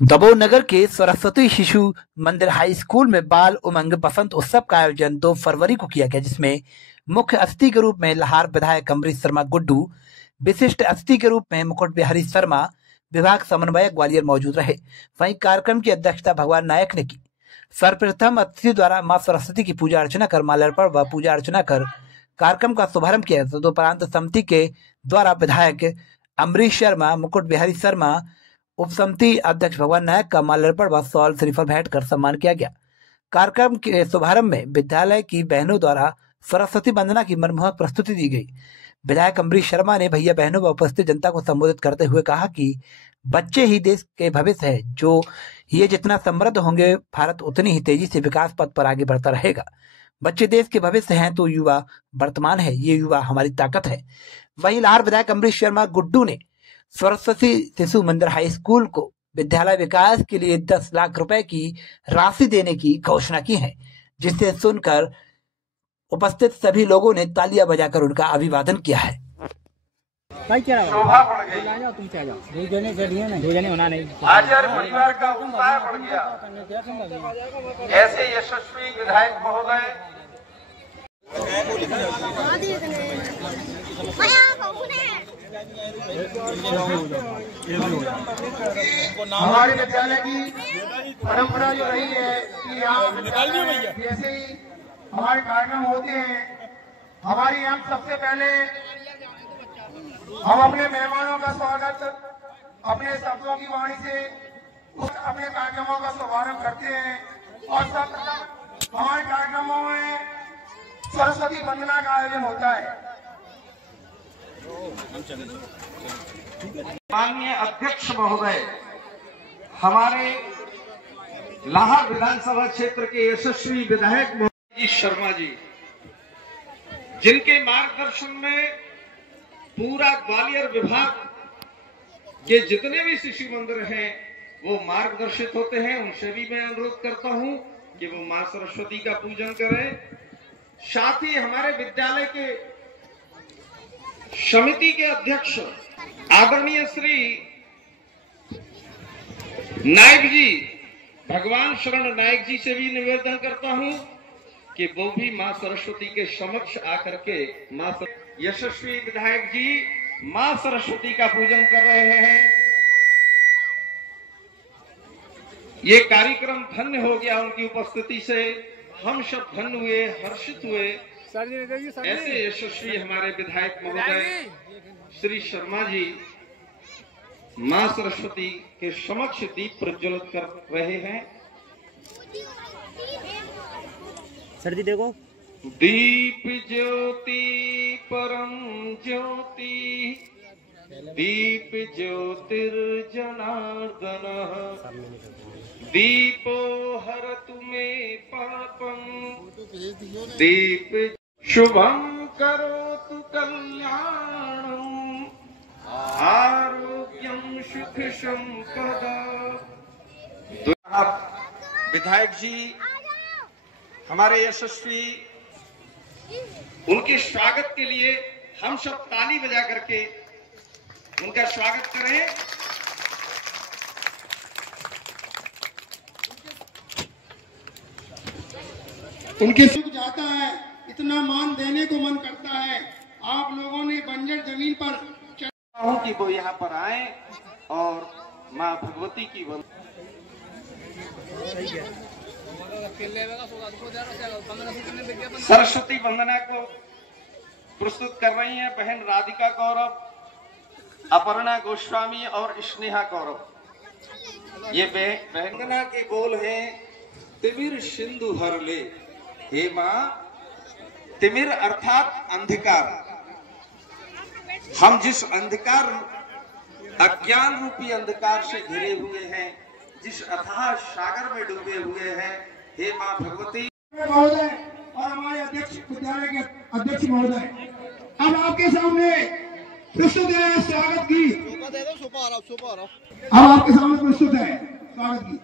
दमोह नगर के सरस्वती शिशु मंदिर high school में बाल उमंग बसंत उत्सव का आयोजन 2 फरवरी को किया गया, जिसमें मुख्य अतिथि के रूप में लाहार विधायक अमरीश शर्मा गुड्डू, विशिष्ट अतिथि के रूप में मुकुट बिहारी शर्मा, विभाग समन्वयक ग्वालियर मौजूद रहे। वहीं कार्यक्रम की अध्यक्षता भगवान नायक ने की। सर्वप्रथम अतिथि द्वारा मां सरस्वती की पूजा अर्चना कर माल्यार्पण व पूजा अर्चना कर कार्यक्रम का शुभारंभ किया। तदुपरांत समिति के द्वारा विधायक अमरीश शर्मा, मुकुट बिहारी शर्मा, उप समिति अध्यक्ष भगवान नायक का माल्यार्पण व शॉल श्रीफल भेंट कर सम्मान किया गया। कार्यक्रम के शुभारंभ में विद्यालय की बहनों द्वारा सरस्वती वंदना की मनमोहक प्रस्तुति दी गई। विधायक अमरीश शर्मा ने भैया बहनों व उपस्थित जनता को संबोधित करते हुए कहा कि बच्चे ही देश के भविष्य है, जो ये जितना समृद्ध होंगे, भारत उतनी ही तेजी से विकास पथ पर आगे बढ़ता रहेगा। बच्चे देश के भविष्य हैं तो युवा वर्तमान है, ये युवा हमारी ताकत है। वहीं लाहार विधायक अमरीश शर्मा गुड्डू ने सरस्वती शिशु मंदिर हाई स्कूल को विद्यालय विकास के लिए 10 लाख रुपए की राशि देने की घोषणा की है, जिसे सुनकर उपस्थित सभी लोगों ने तालियां बजाकर उनका अभिवादन किया है। शोभा बढ़ गई, तुम क्या जाओ, दो जने होना नहीं, आचार्य परिवार का उत्साह बढ़ गया। ऐसे यशस्वी विधायक महोदय हमारे विद्यालय की परंपरा जो रही है कि यहाँ जैसे ही हमारे कार्यक्रम होते हैं, हमारे यहाँ सबसे पहले हम अपने मेहमानों का स्वागत अपने शब्दों की वाणी से अपने कार्यक्रमों का शुभारंभ करते हैं। और सर्वप्रथम हमारे कार्यक्रमों में सरस्वती वंदना का आयोजन होता है। माननीय अध्यक्ष महोदय, हमारे लाहार विधानसभा क्षेत्र के यशस्वी विधायक महोदय शर्मा जी, जिनके मार्गदर्शन में पूरा ग्वालियर विभाग के जितने भी शिशु मंदिर हैं वो मार्गदर्शित होते हैं, उनसे भी मैं अनुरोध करता हूं कि वो मां सरस्वती का पूजन करें। साथ ही हमारे विद्यालय के समिति के अध्यक्ष आदरणीय श्री नायक जी, भगवान शरण नायक जी से भी निवेदन करता हूं कि वो भी मां सरस्वती के समक्ष आकर के यशस्वी विधायक जी मां सरस्वती का पूजन कर रहे हैं। ये कार्यक्रम धन्य हो गया उनकी उपस्थिति से, हम सब धन्य हुए, हर्षित हुए। ऐसे यशस्वी हमारे विधायक महोदय श्री शर्मा जी मां सरस्वती के समक्ष दीप प्रज्वलित कर रहे हैं। सर जी देखो, दीप ज्योति परम ज्योति, दीप ज्योतिर्जनार्दन, दीपो हरतु मे पापम, दीप शुभम करोतु कल्याणम, आरोग्यम सुख संपदा। विधायक जी हमारे यशस्वी, उनके स्वागत के लिए हम सब ताली बजा करके उनका स्वागत करें। उनके सुख जाता है, इतना मान देने को मन करता है। आप लोगों ने बंजर जमीन पर हूं कि वो यहाँ पर आए और माँ भगवती की सरस्वती वंदना को प्रस्तुत कर रही हैं बहन राधिका गौरव, अपर्णा गोस्वामी और स्नेहा गौरव। ये बहन वंदना के बोल हैं, तिमिर सिंधु हर ले, हे मां, तिमिर अर्थात अंधकार। हम जिस अंधकार, अज्ञान रूपी अंधकार से घिरे हुए हैं, जिस अथाह सागर में डूबे हुए हैं, हे मां भगवती महोदय और हमारे अध्यक्ष विद्यालय के अध्यक्ष महोदय, अब आपके सामने प्रस्तुत है स्वागत गीत। अब आपके सामने प्रस्तुत है स्वागत गीत।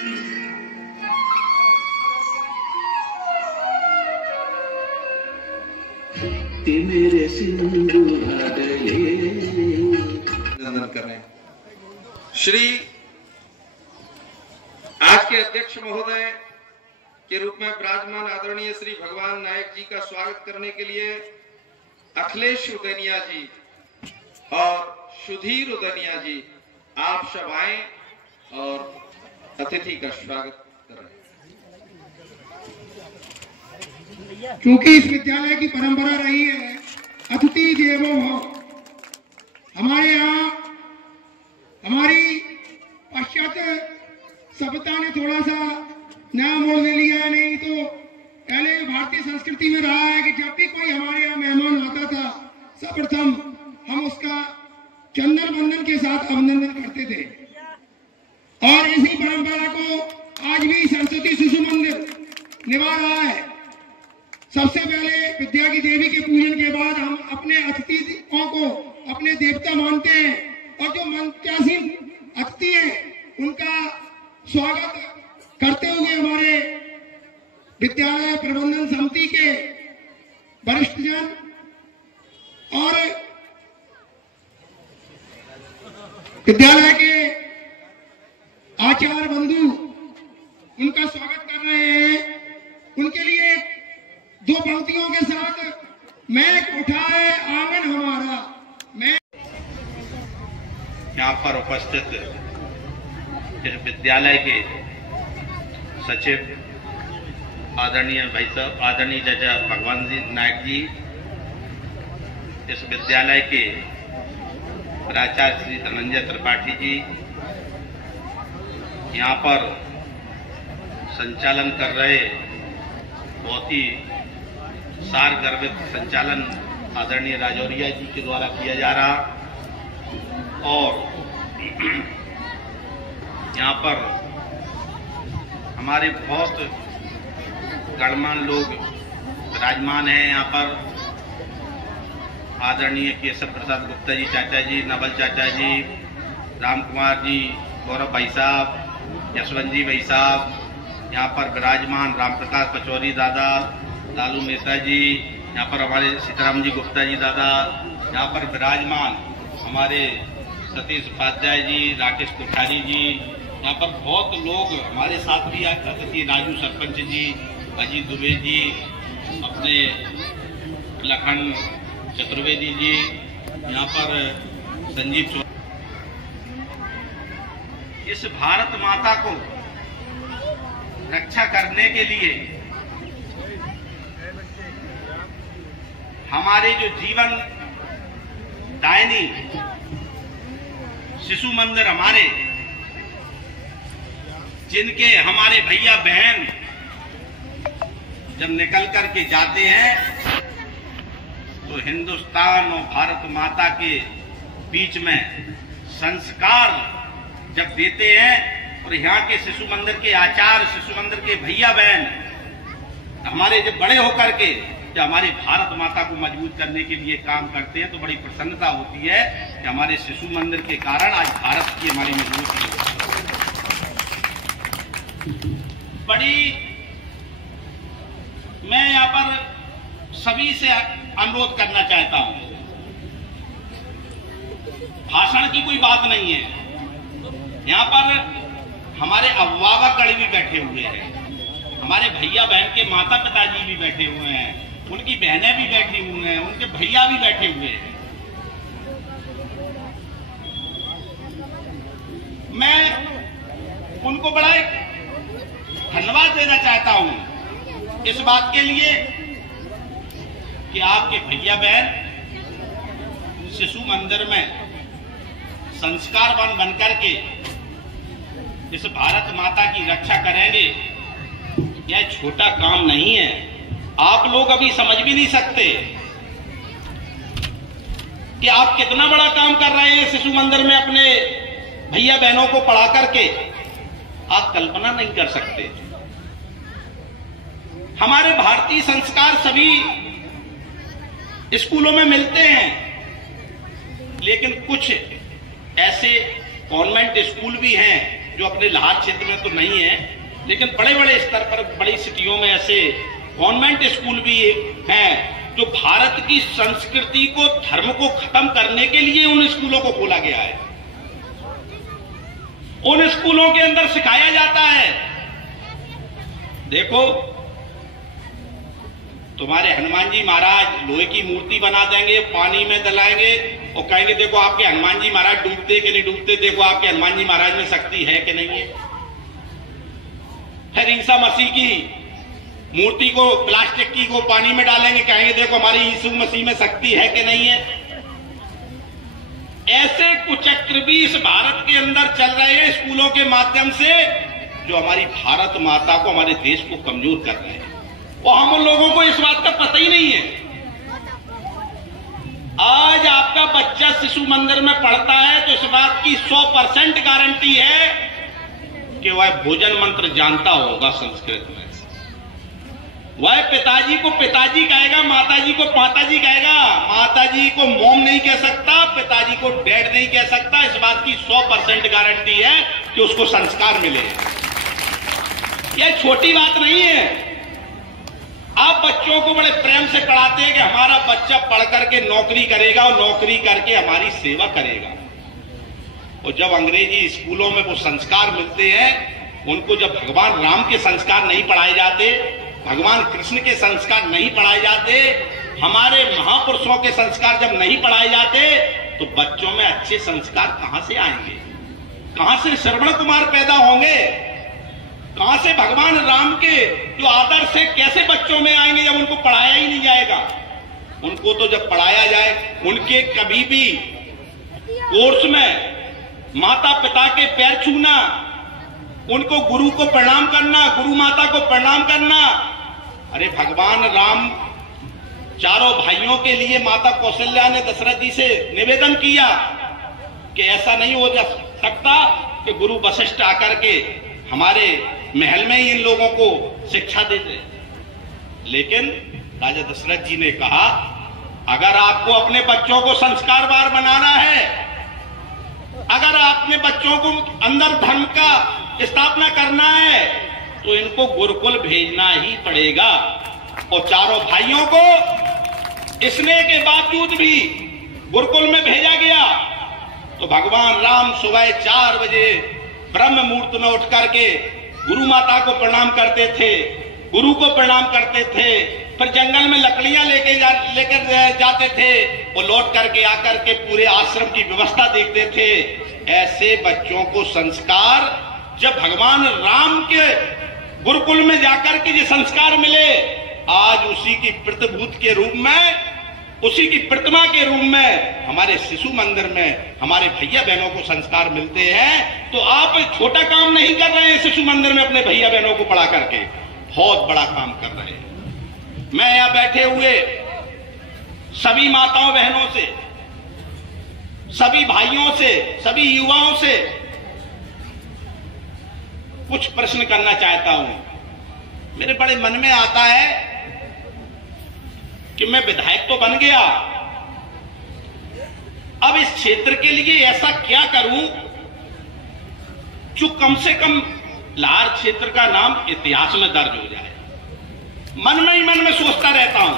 मेरे अभिनंदन कर रहे हैं। श्री आज के अध्यक्ष महोदय के रूप में विराजमान आदरणीय श्री भगवान नायक जी का स्वागत करने के लिए अखिलेश उदनिया जी और सुधीर उदनिया जी आप सब आए और अतिथि का स्वागत कर रहे हैं। क्योंकि इस विद्यालय की परंपरा रही है अतिथि देवो भव। हमारे यहाँ हमारी पाश्चात्य सभ्यता ने थोड़ा सा नया मोड़ ले लिया है, नहीं तो पहले भारतीय संस्कृति में रहा है कि जब भी कोई हमारे यहाँ मेहमान आता था सर्वप्रथम हम उसका चंदन बंदन के साथ अभिनंदन करते थे। और इसी परंपरा को आज भी सरस्वती शिशु मंदिर निभा रहा है। सबसे पहले विद्या की देवी के पूजन के बाद हम अपने अतिथियों को अपने देवता मानते हैं और जो मंचासीन अतिथि हैं उनका स्वागत करते हुए हमारे विद्यालय प्रबंधन समिति के वरिष्ठ जन और विद्यालय के आचार्य बंधु उनका स्वागत कर रहे हैं। उनके लिए दो पंक्तियों के साथ मैं उठाए आंगन हमारा। मैं यहाँ पर उपस्थित इस विद्यालय के सचिव आदरणीय भाई साहब, आदरणीय चाचा भगवान जी नायक जी, इस विद्यालय के प्राचार्य श्री धनंजय त्रिपाठी जी, यहाँ पर संचालन कर रहे बहुत ही सार गर्भित संचालन आदरणीय राजौरिया जी के द्वारा किया जा रहा, और यहाँ पर हमारे बहुत गणमान्य लोग विराजमान हैं। यहाँ पर आदरणीय केशव प्रसाद गुप्ता जी चाचा जी, नवल चाचा जी, राम कुमार जी, गौरव भाई साहब, यशवंत जी भाई साहब, यहाँ पर विराजमान राम प्रकाश पचौरी दादा, लालू मेहता जी, यहाँ पर हमारे सीताराम जी गुप्ता जी दादा, यहाँ पर विराजमान हमारे सतीश उपाध्याय जी, राकेश कोठारी जी, यहाँ पर बहुत लोग हमारे साथ भी अतिथि, राजू सरपंच जी, अजीत दुबे जी, अपने लखन चतुर्वेदी जी, यहाँ पर संजीव चौधरी। इस भारत माता को रक्षा करने के लिए हमारे जो जीवन दायनी शिशु मंदिर हमारे, जिनके हमारे भैया बहन जब निकल करके जाते हैं तो हिंदुस्तान और भारत माता के बीच में संस्कार जब देते हैं, और यहाँ के शिशु मंदिर के आचार्य, शिशु मंदिर के भैया बहन हमारे जब बड़े होकर के जब हमारी भारत माता को मजबूत करने के लिए काम करते हैं तो बड़ी प्रसन्नता होती है कि हमारे शिशु मंदिर के कारण आज भारत की हमारी मजबूती है। बड़ी मैं यहाँ पर सभी से अनुरोध करना चाहता हूं, भाषण की कोई बात नहीं है। यहाँ पर हमारे अभिभावकगण भी बैठे हुए हैं, हमारे भैया बहन के माता पिताजी भी बैठे हुए हैं, उनकी बहनें भी बैठी हुई हैं, उनके भैया भी बैठे हुए हैं। मैं उनको बड़ा धन्यवाद देना चाहता हूं इस बात के लिए कि आपके भैया बहन शिशु मंदिर में संस्कारवान बनकर के इस भारत माता की रक्षा करेंगे। यह छोटा काम नहीं है। आप लोग अभी समझ भी नहीं सकते कि आप कितना बड़ा काम कर रहे हैं शिशु मंदिर में अपने भैया बहनों को पढ़ा करके। आप कल्पना नहीं कर सकते। हमारे भारतीय संस्कार सभी स्कूलों में मिलते हैं, लेकिन कुछ ऐसे कॉन्वेंट स्कूल भी हैं जो अपने लाहौर क्षेत्र में तो नहीं है, लेकिन बड़े बड़े स्तर पर बड़ी सिटियों में ऐसे गवर्नमेंट स्कूल भी हैं जो भारत की संस्कृति को, धर्म को खत्म करने के लिए उन स्कूलों को खोला गया है। उन स्कूलों के अंदर सिखाया जाता है, देखो तुम्हारे हनुमान जी महाराज लोहे की मूर्ति बना देंगे, पानी में दलाएंगे और कहेंगे देखो आपके हनुमान जी महाराज डूबते कि नहीं डूबते, देखो आपके हनुमान जी महाराज में शक्ति है कि नहीं है। फिर ईसा मसीह की मूर्ति को, प्लास्टिक की को पानी में डालेंगे, कहेंगे देखो हमारी यीशु मसीह में शक्ति है कि नहीं है। ऐसे कुचक्र भी इस भारत के अंदर चल रहे हैं स्कूलों के माध्यम से, जो हमारी भारत माता को, हमारे देश को कमजोर कर रहे हैं। और हम लोगों को इस बात का पता ही नहीं है। आज आपका बच्चा शिशु मंदिर में पढ़ता है तो इस बात की 100% गारंटी है कि वह भोजन मंत्र जानता होगा संस्कृत में। वह पिताजी को पिताजी कहेगा, माताजी को माताजी कहेगा। माताजी को मॉम नहीं कह सकता, पिताजी को डैड नहीं कह सकता। इस बात की 100% गारंटी है कि उसको संस्कार मिले। यह छोटी बात नहीं है। आप बच्चों को बड़े प्रेम से पढ़ाते हैं कि हमारा बच्चा पढ़ करके नौकरी करेगा और नौकरी करके हमारी सेवा करेगा। और जब अंग्रेजी स्कूलों में वो संस्कार मिलते हैं, उनको जब भगवान राम के संस्कार नहीं पढ़ाए जाते, भगवान कृष्ण के संस्कार नहीं पढ़ाए जाते, हमारे महापुरुषों के संस्कार जब नहीं पढ़ाए जाते, तो बच्चों में अच्छे संस्कार कहां से आएंगे? कहां से श्रवण कुमार पैदा होंगे? कहां से भगवान राम के जो आदर्श है कैसे बच्चों में आएंगे जब उनको पढ़ाया ही नहीं जाएगा? उनको तो जब पढ़ाया जाए, उनके कभी भी कोर्स में माता पिता के पैर छूना, उनको गुरु को प्रणाम करना, गुरु माता को प्रणाम करना। अरे भगवान राम चारों भाइयों के लिए माता कौशल्या ने दशरथ जी से निवेदन किया कि ऐसा नहीं हो जा सकता कि गुरु वशिष्ठ आकर के हमारे महल में ही इन लोगों को शिक्षा देते। लेकिन राजा दशरथ जी ने कहा, अगर आपको अपने बच्चों को संस्कारवान बनाना है, अगर आपने बच्चों को अंदर धर्म का स्थापना करना है, तो इनको गुरुकुल भेजना ही पड़ेगा। और चारों भाइयों को स्नेह के बावजूद भी गुरुकुल में भेजा गया। तो भगवान राम सुबह 4 बजे ब्रह्म मुहूर्त में उठ करके गुरु माता को प्रणाम करते थे, गुरु को प्रणाम करते थे, फिर जंगल में लकड़ियां लेकर जाते थे और लौट करके आकर के पूरे आश्रम की व्यवस्था देखते थे। ऐसे बच्चों को संस्कार जब भगवान राम के गुरुकुल में जाकर के ये संस्कार मिले, आज उसी की प्रतिभूत के रूप में, उसी की प्रतिमा के रूप में हमारे शिशु मंदिर में हमारे भैया बहनों को संस्कार मिलते हैं। तो आप छोटा काम नहीं कर रहे हैं शिशु मंदिर में अपने भैया बहनों को पढ़ा करके, बहुत बड़ा काम कर रहे हैं। मैं यहां बैठे हुए सभी माताओं बहनों से, सभी भाइयों से, सभी युवाओं से कुछ प्रश्न करना चाहता हूं। मेरे बड़े मन में आता है कि मैं विधायक तो बन गया, अब इस क्षेत्र के लिए ऐसा क्या करूं जो कम से कम लाहौर क्षेत्र का नाम इतिहास में दर्ज हो जाए। मन में ही मन में सोचता रहता हूं।